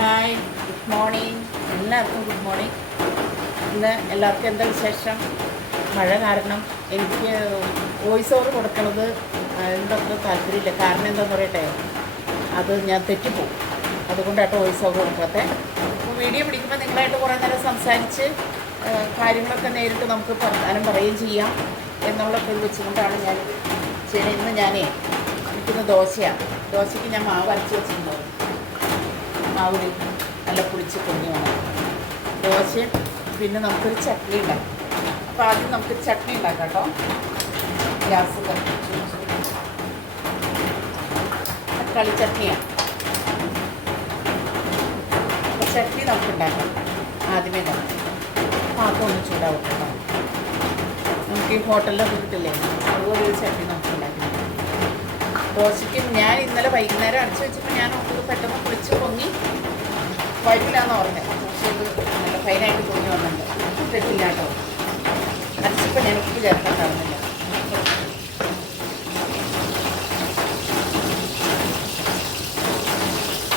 Hi, good morning. എല്ലാവർക്കും good morning. ഇന്ന് എല്ലാവർക്കും എന്താ വിശേഷം? മഴ കാരണം എനിക്ക് വോയിസ് ഓവർ കൊടുക്കുന്നത് അതിൻ്റെ താല്പര്യമില്ല. കാരണം എന്താണെന്ന് പറയട്ടെ, അത് ഞാൻ തെറ്റിപ്പോവും. അതുകൊണ്ടായിട്ട് വോയിസ് ഓവർ കൊടുക്കാത്തത്. അപ്പോൾ വീഡിയോ പിടിക്കുമ്പോൾ നിങ്ങളായിട്ട് കുറേ നേരം സംസാരിച്ച് കാര്യങ്ങളൊക്കെ നേരിട്ട് നമുക്ക് വർത്തമാനം പറയുകയും ചെയ്യാം എന്നുള്ളൊക്കെ ഇത് വെച്ചുകൊണ്ടാണ് ഞാൻ ചെയ്യുന്നത്. ഇന്ന് ഞാനേ എനിക്കിന്ന് ദോശയാണ്. ദോശയ്ക്ക് ഞാൻ മാവ് അരച്ച് വെച്ചിട്ടുണ്ടാവും. മാവിൽ നല്ല പുളിച്ച് പൊങ്ങി വേണം ദോശയും. പിന്നെ നമുക്കൊരു ചട്നി ഉണ്ടാക്കാം. അപ്പോൾ ആദ്യം നമുക്കൊരു ചട്നി ഉണ്ടാക്കാം കേട്ടോ. ഗ്യാസ് കത്തിച്ച് തക്കാളി ചട്നിയാണ്. അപ്പോൾ ചട്നി നമുക്ക് ഉണ്ടാക്കാം. ആദ്യമേ തന്നെ പാത്രം ഒന്ന് ചൂടാവും കേട്ടോ. നമുക്ക് ഈ ഹോട്ടലിലൊക്കെ കിട്ടില്ലേ, അതുപോലെ ഒരു ചട്നി നമുക്ക് ഉണ്ടാക്കി. ദോശയ്ക്ക് ഞാൻ ഇന്നലെ വൈകുന്നേരം അടിച്ചു വെച്ചപ്പോൾ ഞാൻ നോക്കുന്നത് പെട്ടെന്ന് കുളിച്ച് പൊങ്ങി കുഴപ്പമില്ലാന്ന് പറഞ്ഞത്. പക്ഷേ ഇത് നല്ല ഫൈനായിട്ട് പൊങ്ങി വന്നിട്ടുണ്ട്. തെറ്റില്ല കേട്ടോ. അരച്ചപ്പോൾ ഞാൻ ഉപ്പ് ചേർക്കാൻ കാണുന്നില്ല.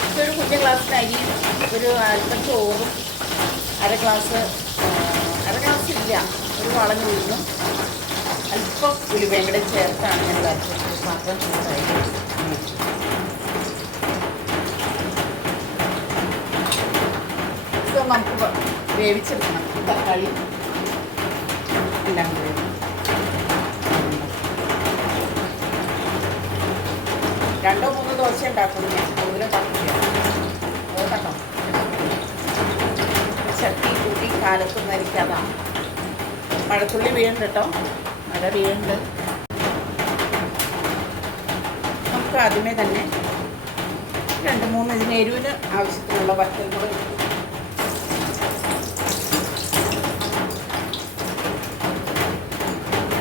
ഇതൊരു കുഞ്ഞ ഗ്ലാസ്സിന് അരിയും ഒരു അല്പം ചോറും അര ഗ്ലാസ് ഇല്ല, ഒരു വളഞ്ഞ് വീഴുന്നു അല്പം ഉലുവയും കൂടെ ചേർത്താണ് ഞാൻ വരച്ചത്. പാത്രം ചൂടായി ഇത് നമുക്ക് വേവിച്ചെടുക്കണം. തക്കാളി എല്ലാം കൂടി രണ്ടോ മൂന്നോ ദോശ ഉണ്ടാക്കുന്നു ഞാൻ, കൂടുതലുണ്ടാക്കില്ല. കേട്ടോ, ചട്ടി കൂട്ടി കാലത്തൊന്നും അരിക്കാതാണ്. മഴത്തുള്ളി വീഴുന്നുണ്ട് കേട്ടോ, മഴ വീഴുന്നുണ്ട്. നമുക്ക് ആദ്യമേ തന്നെ 2-3 ഇതിന് എരിവിന് ആവശ്യത്തിനുള്ള വറ്റൽ കൂടെ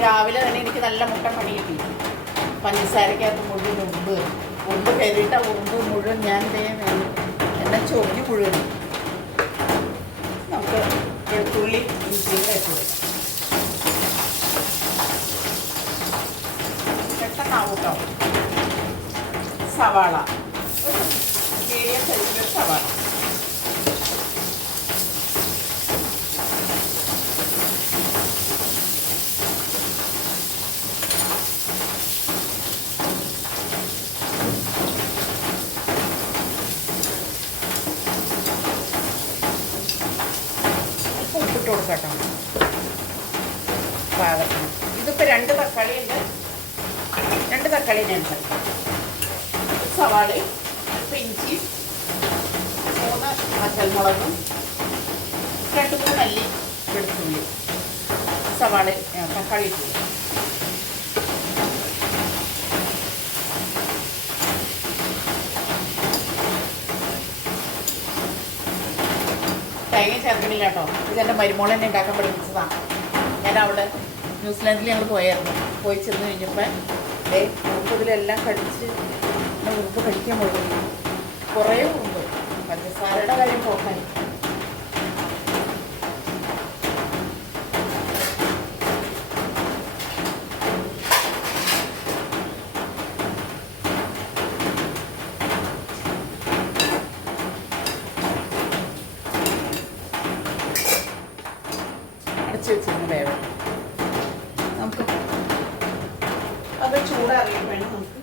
രാവിലെ തന്നെ എനിക്ക് നല്ല മുട്ട പണി കിട്ടി. പഞ്ചസാരക്കകത്ത് മുഴുവൻ ഉറുമ്പ് കയറിയിട്ട ഉറുമ്പ് മുഴുവൻ ഞാൻ എന്നെ ചൊറിഞ്ഞ് മുഴുവൻ. നമുക്ക് വെളുത്തുള്ളി ഇഞ്ചിയും വെച്ചു പെട്ടെന്നാവും കേട്ടോ. സവാള, ഒരു മീഡിയം സൈസിലൊരു സവാള. ഉപ്പിട്ട് കൊടുക്കട്ടോ പാകത്തിന്. ഇതിപ്പോൾ 2 തക്കാളിയുണ്ട്. 2 തക്കാളി ഞാൻ സവാളയും അല്പം ഇഞ്ചിയും 3 വറ്റൽമുളകും 2-3 അല്ലി വെളുത്തുള്ളി സവാള തക്കാളി ഇട്ടു. തേങ്ങ ചേർക്കണില്ല കേട്ടോ. ഇതെൻ്റെ മരുമോൾ തന്നെ ഉണ്ടാക്കാൻ പഠിപ്പിച്ചതാണ്. ഞാൻ അവിടെ ന്യൂസിലാൻഡിൽ ഞങ്ങൾ പോയായിരുന്നു. പോയി ചെന്ന് കഴിഞ്ഞപ്പോൾ ഉറുമ്പതിലെല്ലാം കടിച്ച് ഉറുമ്പ് കടിക്കാൻ പോകുന്നു. കുറേ ഉറുമ്പ്. പഞ്ചസാരയുടെ കാര്യം പോക്കാൻ അടച്ച് വെച്ചിരുന്നു വേണം. നമുക്ക് അത് ചൂടാറിയാൻ വേണം. നമുക്ക്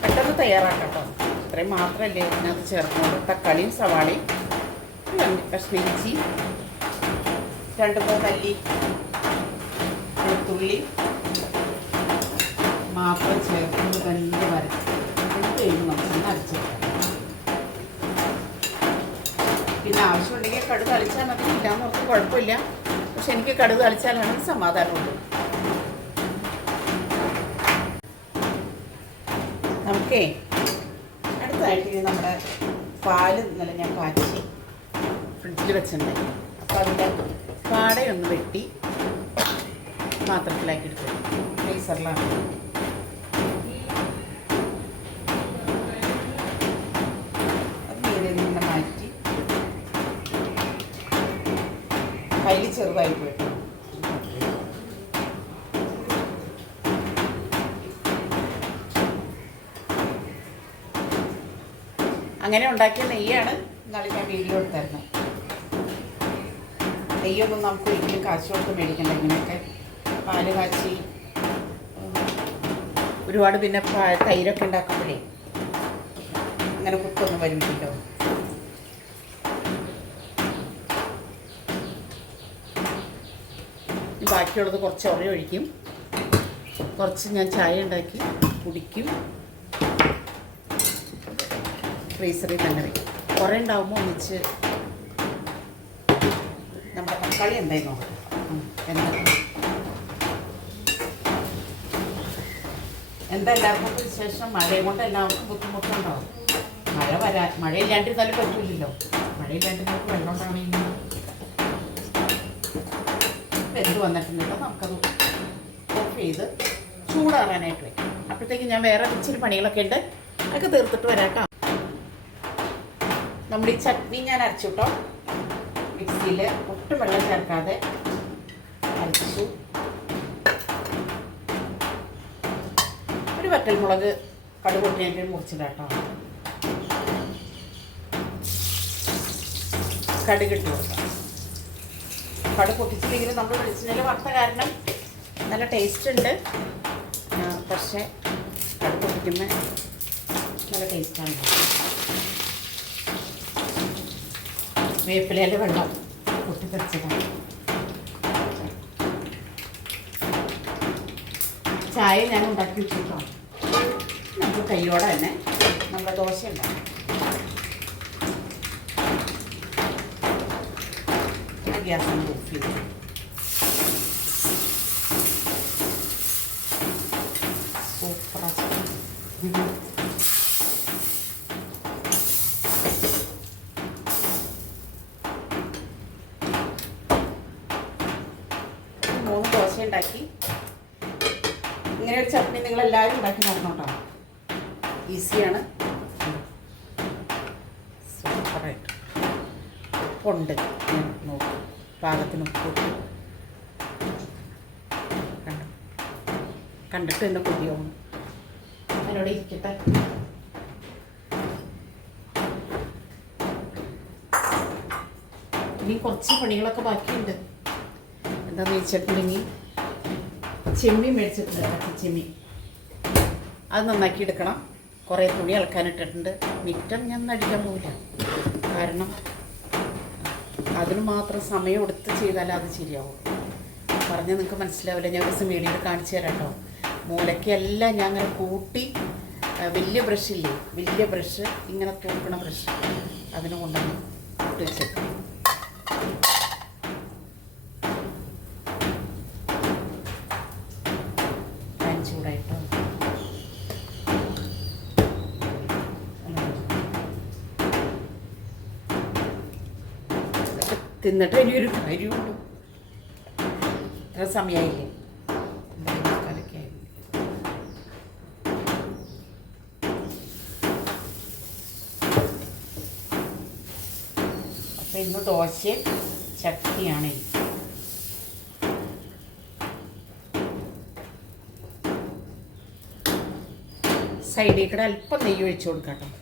പെട്ടെന്ന് തയ്യാറാക്കാം കേട്ടോ. ഇത്രയും മാത്രമല്ലേ ഇതിനകത്ത് ചേർക്കുന്നത്. തക്കാളിയും സവാളയും കഷ്ണം ഇഞ്ചി 2-3 അല്ലി വെളുത്തുള്ളി മാത്രം ചേർക്കുന്നത് തന്നെ വരച്ച് കഴിയുമ്പോൾ നമുക്കൊന്ന് അരച്ചെടുക്കാം. പിന്നെ ആവശ്യമുണ്ടെങ്കിൽ കടുക് തളിച്ചാൽ മതി. ഇല്ലാന്ന് ഓർത്ത് കുഴപ്പമില്ല. പക്ഷെ എനിക്ക് കടുക് തളിച്ചാലാണ് സമാധാനമുള്ളൂ. നമുക്കേ അടുത്തായിട്ട് നമ്മുടെ പാല് ഇന്നലെ ഞാൻ കാച്ചി ഫ്രിഡ്ജിൽ വെച്ചിട്ടുണ്ടായി. അപ്പോൾ അതിൻ്റെ പാടയൊന്ന് വെട്ടി പാത്രത്തിലാക്കി എടുത്തു. ഫ്രീസറിലാണ്. അത് നീരിൽ നിന്ന് മാറ്റി കയ്യിൽ ചെറുതായി പോയിട്ട് അങ്ങനെ ഉണ്ടാക്കിയ നെയ്യാണ് എന്നാലും ഞാൻ വീഡിയോ എടുത്തായിരുന്നു. നെയ്യൊന്നും നമുക്ക് ഒരിക്കലും കാശ് കൊടുത്ത് മേടിക്കണ്ട. ഇങ്ങനെയൊക്കെ പാല് കാച്ചി ഒരുപാട് പിന്നെ തൈരൊക്കെ ഉണ്ടാക്കുമ്പോഴേ അങ്ങനെ കുത്തൊന്നും വരുന്നില്ലല്ലോ. ബാക്കിയുള്ളത് കുറച്ച് ഉറ ഒഴിക്കും, കുറച്ച് ഞാൻ ചായ ഉണ്ടാക്കി കുടിക്കും. ഫ്രീസറിൽ തന്നെ വയ്ക്കും. കുറേ ഉണ്ടാകുമ്പോൾ ഒന്നിച്ച് നമ്മുടെ തക്കാളി എന്തായി നോക്കാം. എന്താ എല്ലാവർക്കും വിശേഷം? മഴയും കൊണ്ട് എല്ലാവർക്കും ബുദ്ധിമുട്ടുണ്ടാവും. മഴയില്ലാണ്ടിരുന്നാലും പറ്റില്ലല്ലോ. മഴയില്ലാണ്ട് നമുക്ക് വെള്ളം ഉണ്ടാവണമെങ്കിൽ വെന്ത് വന്നിട്ടുണ്ടല്ലോ. നമുക്കത് ഓഫ് ചെയ്ത് ചൂടാറാനായിട്ട് വയ്ക്കും. അപ്പോഴത്തേക്ക് ഞാൻ വേറെ ഇച്ചിരി പണികളൊക്കെ ഉണ്ട്, അതൊക്കെ തീർത്തിട്ട് വരാട്ടോ. നമ്മുടെ ഈ ചട്നി ഞാൻ അരച്ചു കേട്ടോ. മിക്സിയിൽ ഒട്ടും വെള്ളം ചേർക്കാതെ അരച്ചു. ഒരു വറ്റൽമുളക് കടുക് പൊട്ടിയായിട്ട് മുറിച്ചിടാട്ടോ. കടുകിട്ട് കൊടുക്കാം. കടുക് പൊട്ടിച്ചില്ലെങ്കിൽ നമ്മൾ വെളിച്ചെണ്ണയിൽ വറുത്ത കാരണം നല്ല ടേസ്റ്റ് ഉണ്ട്. പക്ഷേ കടുക് പൊട്ടിക്കുമ്പോൾ നല്ല ടേസ്റ്റാണ്. വേപ്പിലയിലെ വെള്ളം പൊട്ടിത്തെറിച്ചതാണ്. ചായ ഞാൻ ഉണ്ടാക്കി വെച്ചിട്ടോ. നമുക്ക് കയ്യോടെ തന്നെ നമ്മുടെ ദോശ ഉണ്ടാകും. ഗ്യാസ് ഒന്ന് ഓഫ് ചെയ്തു. സൂപ്പറാണ്. മൂന്ന് ദോശ ഉണ്ടാക്കി. ഇങ്ങനെ ഒരു ചട്നി നിങ്ങളെല്ലാവരും ഉണ്ടാക്കി നോക്കണം കേട്ടോ. ഈസിയാണ്, സൂപ്പറായിട്ട്. ഉപ്പുണ്ട്, നോക്കും പാകത്തിന് ഉപ്പ് കണ്ടിട്ട് തന്നെ കൊതിയാവും. അതിനോട് ഇരിക്കട്ടെ. ഇനി കുറച്ച് പണികളൊക്കെ ബാക്കിയുണ്ട്. എന്താണെന്ന് വെച്ചിട്ടുണ്ടെങ്കിൽ ചെമ്മീൻ മേടിച്ചിട്ടുണ്ട്. ചെമ്മീൻ അത് നന്നാക്കി എടുക്കണം. കുറേ തുണി അലക്കാനിട്ടിട്ടുണ്ട്. മിറ്റം ഞാൻ അടിക്കാൻ പോവില്ല, കാരണം അതിന് മാത്രം സമയം എടുത്ത് ചെയ്താലേ അത് ശരിയാവും. പറഞ്ഞാൽ നിങ്ങൾക്ക് മനസ്സിലാവില്ല. ഞാൻ ദിവസം വീഡിയോയിൽ കാണിച്ചു തരാം കേട്ടോ. മൂലയ്ക്കെല്ലാം ഞാൻ അങ്ങനെ കൂട്ടി വലിയ ബ്രഷില്ലേ, വലിയ ബ്രഷ് ഇങ്ങനെ തൂക്കണ ബ്രഷ്, അതിന് കൊണ്ടുവന്ന് ഇട്ട് വെച്ചേക്കാം. പാൻ ചൂടായിട്ടോ. തിന്നിട്ട് ഇനിയൊരു കാര്യമുള്ളൂ. ഇത്ര സമയമായില്ലേ? അപ്പം ഇന്ന് ദോശയും ചട്നിയാണ്. സൈഡിൽ കൂടെ അല്പം നെയ്യ് ഒഴിച്ചു കൊടുക്കാം കേട്ടോ.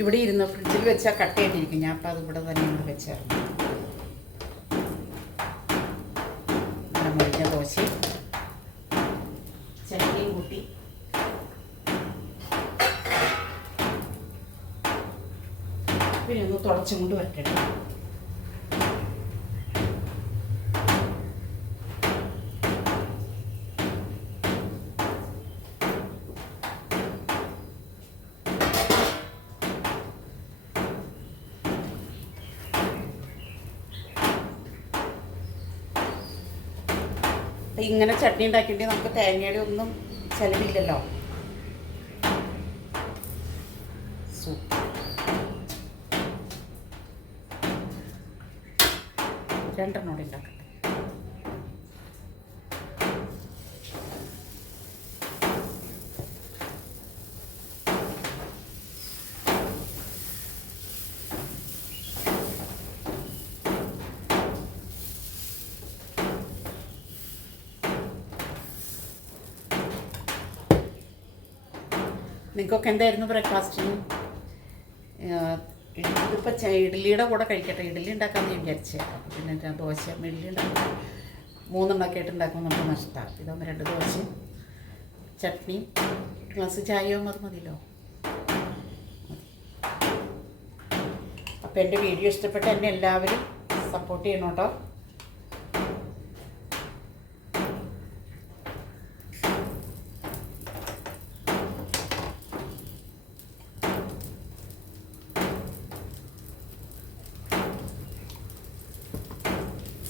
ഇവിടെ ഇരുന്ന് ഫ്രിഡ്ജിൽ വെച്ചാൽ കട്ടയായിട്ടിരിക്കും. ഞാൻ അപ്പം അത് ഇവിടെ തന്നെ ഇവിടെ വെച്ചായിരുന്നു. മുരിഞ്ഞ ദോശ ചട്നിയും കൂട്ടി പിന്നെ ഒന്ന് തുടച്ചും കൊണ്ട് വരട്ടെ. ഇങ്ങനെ ചട്നി ഉണ്ടാക്കിയിട്ട് നമുക്ക് തേങ്ങയുടെ ഒന്നും ചിലവില്ലല്ലോ. രണ്ടെണ്ണോടെ ഉണ്ടാക്കട്ടെ. നിങ്ങൾക്കൊക്കെ എന്തായിരുന്നു ബ്രേക്ക്ഫാസ്റ്റിന്? ഇതിപ്പോൾ ഇഡ്ഡലിയുടെ കൂടെ കഴിക്കട്ടെ. ഇഡ്ഡലി ഉണ്ടാക്കാമെന്ന് വിചാരിച്ചത്. അപ്പോൾ പിന്നെ ദോശ ഇഡ്ഡലി ഉണ്ടാക്കാൻ 3 ഉണ്ടാക്കിയിട്ട് ഉണ്ടാക്കുമ്പോൾ നമുക്ക് നഷ്ടമാണ്. ഇതാകുമ്പോൾ 2 ദോശയും ചട്നിയും ഗ്ലാസ് ചായയോ അത് മതിയല്ലോ. അപ്പോൾ എൻ്റെ വീഡിയോ ഇഷ്ടപ്പെട്ട എന്നെ എല്ലാവരും സപ്പോർട്ട് ചെയ്യണം കേട്ടോ.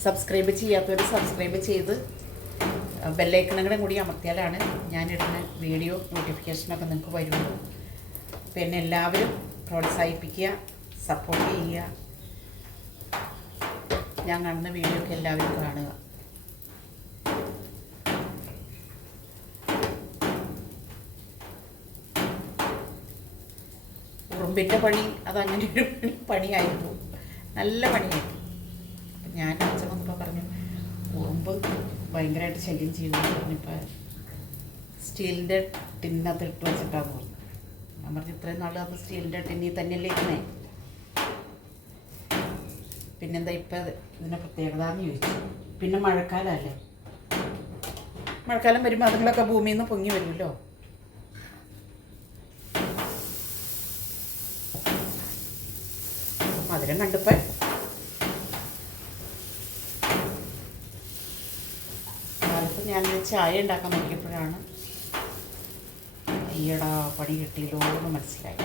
സബ്സ്ക്രൈബ് ചെയ്യാത്തവർ സബ്സ്ക്രൈബ് ചെയ്ത് ബെല്ലൈക്കണുകളും കൂടി അമർത്തിയാലാണ് ഞാനിടുന്ന വീഡിയോ നോട്ടിഫിക്കേഷനൊക്കെ നിങ്ങൾക്ക് വരുള്ളൂ. പിന്നെ എല്ലാവരും പ്രോത്സാഹിപ്പിക്കുക, സപ്പോർട്ട് ചെയ്യുക. ഞാൻ കാണുന്ന വീഡിയോ ഒക്കെ എല്ലാവരും കാണുക. ഉറുമ്പിൻ്റെ പണി അതങ്ങനെ ഒരു പണിയായിരുന്നു, നല്ല പണിയായിരുന്നു. ഞാൻ അച്ഛൻ വന്നപ്പോൾ പറഞ്ഞു ഉറുമ്പ് ഭയങ്കരമായിട്ട് ശല്യം ചെയ്യുമെന്ന് പറഞ്ഞപ്പോൾ സ്റ്റീലിൻ്റെ ടിന്നകത്ത് ഇട്ട് വെച്ചിട്ടാന്ന് പറഞ്ഞു. ഞാൻ പറഞ്ഞു ഇത്രയും നാൾ അത് സ്റ്റീലിൻ്റെ ടിന്നിൽ തന്നെയല്ലേ ഇരുന്നേ, പിന്നെന്താ ഇപ്പം ഇതിൻ്റെ പ്രത്യേകത എന്ന് ചോദിച്ചു. പിന്നെ മഴക്കാലമല്ലേ, മഴക്കാലം വരുമ്പോൾ അതുങ്ങളൊക്കെ ഭൂമിയിൽ നിന്ന് പൊങ്ങി വരുമല്ലോ. മധുരം കണ്ടപ്പോൾ ഞാനൊരു ചായ ഉണ്ടാക്കാൻ നോക്കിയപ്പോഴാണ് ഈയിടെ പണി കിട്ടിയല്ലോ എന്ന് മനസ്സിലായി.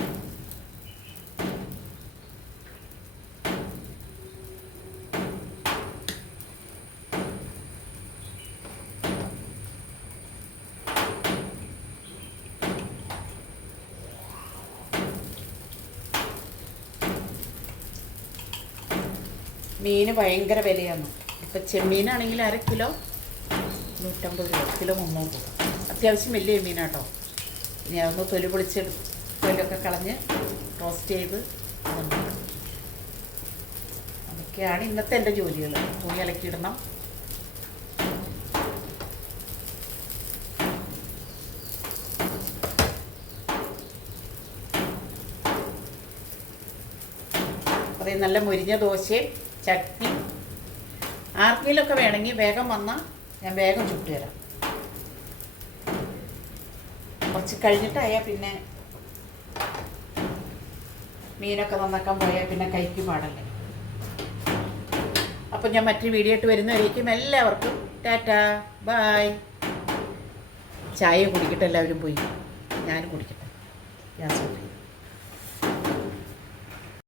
മീന് ഭയങ്കര വിലയാണ്. ഇപ്പം ചെമ്മീനാണെങ്കിൽ 1/2 കിലോ 150 രൂപ, കിലോ 300 രൂപ. അത്യാവശ്യം വലിയ മീനാട്ടോ. ഇനി അതൊന്ന് തൊലി പൊളിച്ചെടുത്ത് തൊലിയൊക്കെ കളഞ്ഞ് റോസ്റ്റ് ചെയ്ത് അതൊക്കെയാണ് ഇന്നത്തെ എൻ്റെ ജോലികൾ. തുണി ഇളക്കിയിടണം, അതേ നല്ല മുരിഞ്ഞ ദോശയും ചട്നി. ആർക്കെങ്കിലുമൊക്കെ വേണമെങ്കിൽ വേഗം വന്നാൽ ഞാൻ വേഗം ചുട്ടു തരാം. കുറച്ച് കഴിഞ്ഞിട്ടായാൽ പിന്നെ മീനൊക്കെ നന്നാക്കാൻ പോയാൽ പിന്നെ കൈക്ക് പാടല്ലേ. അപ്പം ഞാൻ മറ്റൊരു വീഡിയോ ആയിട്ട് വരുന്നവരേക്കും എല്ലാവർക്കും ടാറ്റാ ബായ്. ചായ കുടിക്കട്ടെ എല്ലാവരും, പോയി ഞാനും കുടിക്കട്ടെ. ഗ്യാസ്